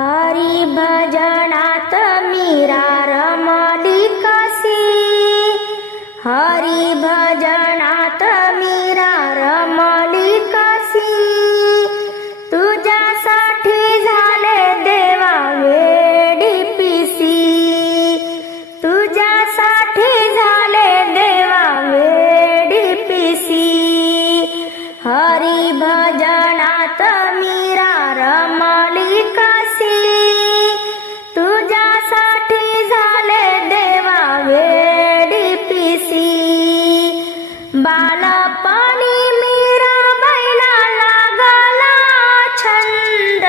हरिभजनात् भजना तीरा रमलि कसि हरि भजनात बालपणी मीरा बैला लागला छंद.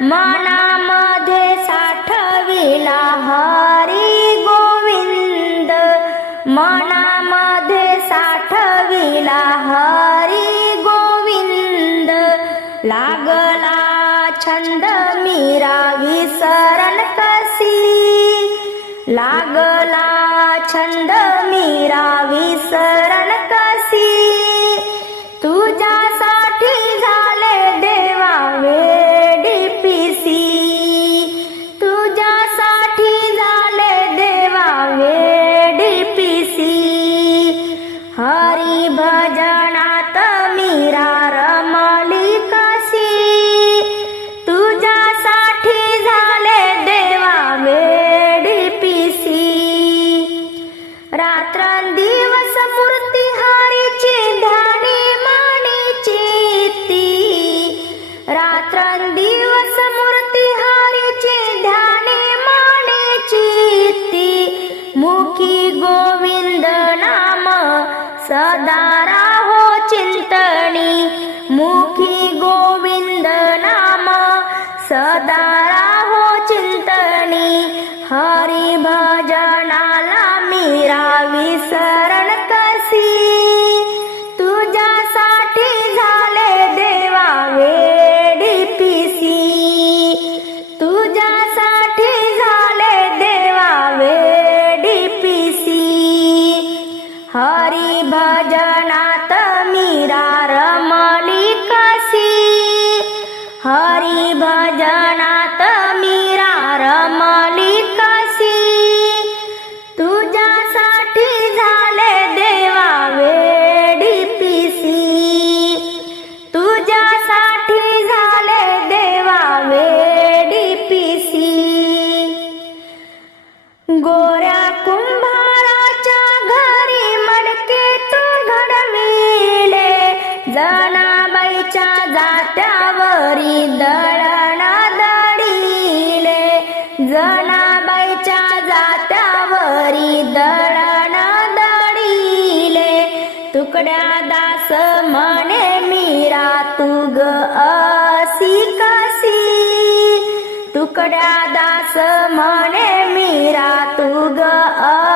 मनामध्ये साठविला हरी गोविंद. मनामध्ये साठविला हरी गोविंद. लागला छंद मीरा विसर भजनात मीरा रमली कशी तुझ्यासाठी झाले देवा वेडी पिसी. रात्रंदिवस मूर्ती सदा राहो चिंतनी मुखी गोविंद नाम। सदा राहो चिंतनी हरि भजनात मीरा तुकड्या दास म्हणे मीरा तू ग असी कसी. तुकड्या दास म्हणे मीरा तू ग असी